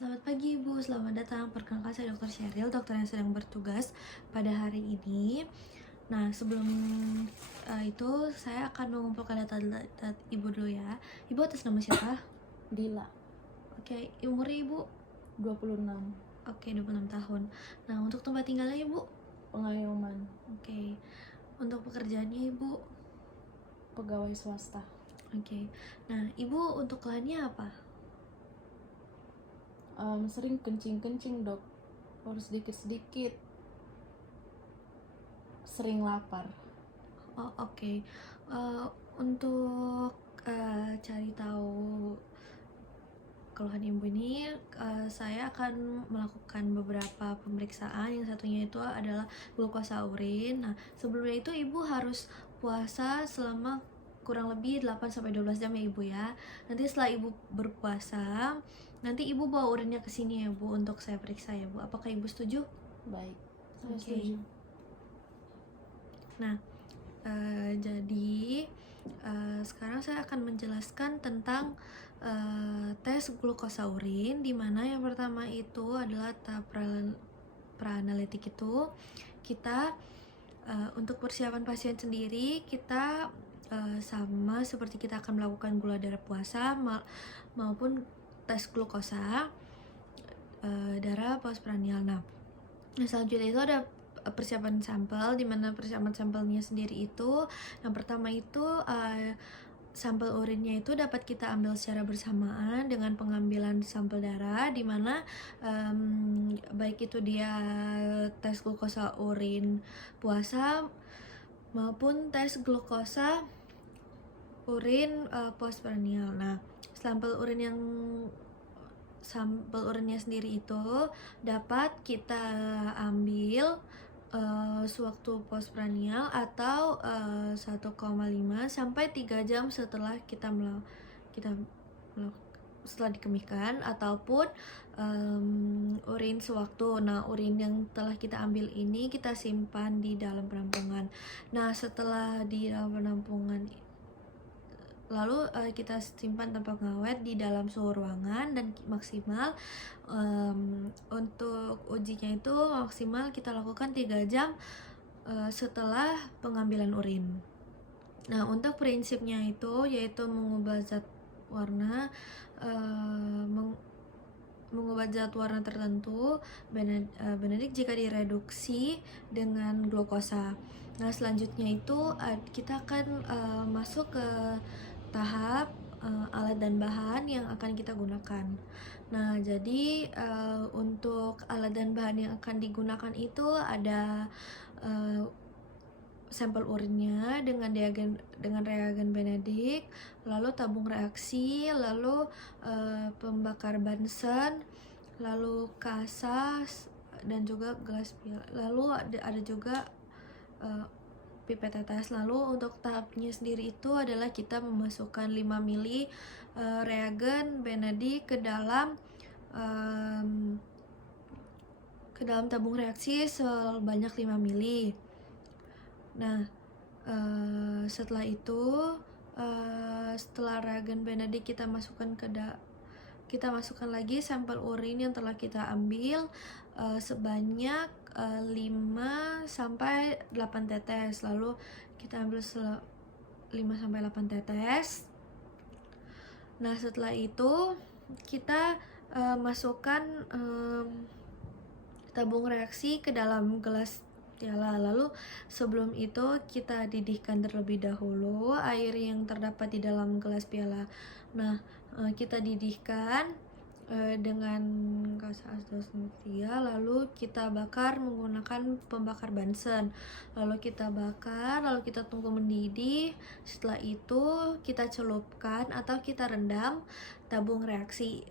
Selamat pagi Ibu, selamat datang. Perkenalkan saya Dr. Sheryl, dokter yang sedang bertugas pada hari ini. Nah, sebelum itu saya akan mengumpulkan data Ibu dulu ya. Ibu atas nama siapa? Dila, Oke, umurnya Ibu? 26, Oke, 26 tahun. Nah, untuk tempat tinggalnya Ibu? Pengayoman, Oke. Untuk pekerjaannya Ibu? pegawai swasta. Oke. Nah, Ibu untuk keluhannya apa? Sering kencing-kencing dok, baru sedikit-sedikit, sering lapar. Oh, oke. Untuk cari tahu keluhan ibu ini, saya akan melakukan beberapa pemeriksaan. Yang satunya itu adalah glukosa urin. Nah, sebelumnya itu ibu harus puasa selama kurang lebih 8-12 jam ya ibu ya. Nanti setelah ibu berpuasa, nanti ibu bawa urinnya ke sini ya bu untuk saya periksa ya bu. Apakah ibu setuju? Baik, saya Oke. setuju. Nah, jadi sekarang saya akan menjelaskan tentang tes glukosa urin, di mana yang pertama itu adalah tahap praanalitik. Itu kita untuk persiapan pasien sendiri kita sama seperti kita akan melakukan gula darah puasa maupun tes glukosa darah postprandial. Nah, selanjutnya itu ada persiapan sampel, di mana persiapan sampelnya sendiri itu yang pertama itu sampel urinnya itu dapat kita ambil secara bersamaan dengan pengambilan sampel darah, di mana baik itu dia tes glukosa urin puasa maupun tes glukosa urin postprandial. Nah, sampel urinnya sendiri itu dapat kita ambil sewaktu postprandial atau 1,5 sampai 3 jam setelah setelah dikemihkan, ataupun urin sewaktu. Nah, urin yang telah kita ambil ini kita simpan di dalam penampungan. Nah, setelah di dalam penampungan lalu kita simpan tanpa pengawet di dalam suhu ruangan, dan maksimal untuk ujinya itu maksimal kita lakukan 3 jam setelah pengambilan urin. Nah, untuk prinsipnya itu yaitu mengubah zat warna tertentu benedik jika direduksi dengan glukosa. Nah, selanjutnya itu kita akan masuk ke tahap alat dan bahan yang akan kita gunakan. Nah, jadi untuk alat dan bahan yang akan digunakan itu ada sampel urinnya dengan reagen Benedict, lalu tabung reaksi, lalu pembakar Bunsen, lalu kasas, dan juga gelas piala. Lalu ada juga pipet tetes. Lalu untuk tahapnya sendiri itu adalah kita memasukkan 5 ml reagen Benedict ke dalam tabung reaksi sebanyak 5 ml. Nah, setelah itu setelah reagen Benedict kita masukkan lagi sampel urin yang telah kita ambil sebanyak 5-8 tetes. Lalu kita ambil 5-8 tetes. Nah, setelah itu kita masukkan tabung reaksi ke dalam gelas piala. Lalu sebelum itu kita didihkan terlebih dahulu air yang terdapat di dalam gelas piala. Nah, kita didihkan dengan gas asdosmetria, lalu kita bakar menggunakan pembakar Bunsen. Lalu kita bakar, lalu kita tunggu mendidih. Setelah itu kita celupkan atau kita rendam tabung reaksi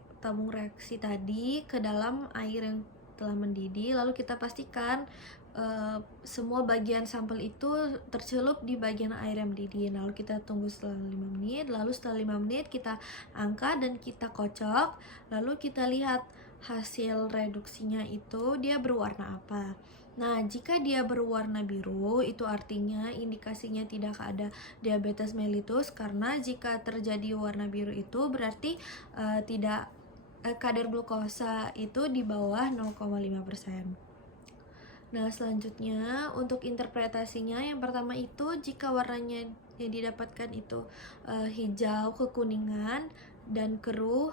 tadi ke dalam air yang telah mendidih. Lalu kita pastikan semua bagian sampel itu tercelup di bagian air yang mendidih. Lalu kita tunggu setelah 5 menit. Lalu setelah 5 menit kita angkat dan kita kocok. Lalu kita lihat hasil reduksinya itu dia berwarna apa. Nah, jika dia berwarna biru, itu artinya indikasinya tidak ada diabetes mellitus, karena jika terjadi warna biru itu berarti tidak kadar glukosa itu di bawah 0,5%. Nah, selanjutnya untuk interpretasinya, yang pertama itu jika warnanya yang didapatkan itu hijau, kekuningan, dan keruh,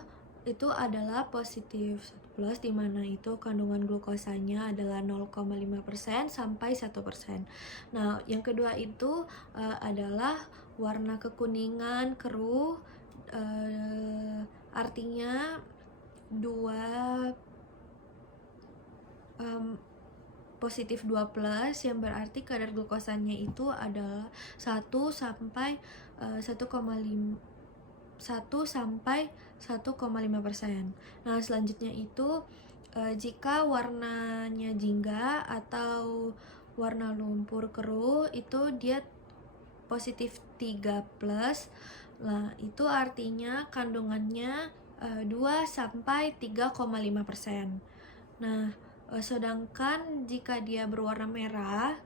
itu adalah positif 1+, di mana itu kandungan glukosanya adalah 0,5% sampai 1%. Nah, yang kedua itu adalah warna kekuningan, keruh, artinya positif 2+, yang berarti kadar glukosanya itu adalah 1 sampai 1,5%. Nah, selanjutnya itu jika warnanya jingga atau warna lumpur keruh itu dia positif 3+. Nah, itu artinya kandungannya 2 sampai 3,5%. Nah, sedangkan jika dia berwarna merah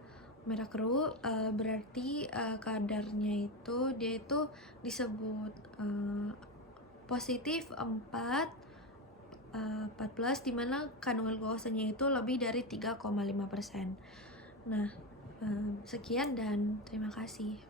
keruh, berarti kadarnya itu dia itu disebut positif 14+, dimana kandungan glukosanya itu lebih dari 3,5%. Nah, sekian dan terima kasih.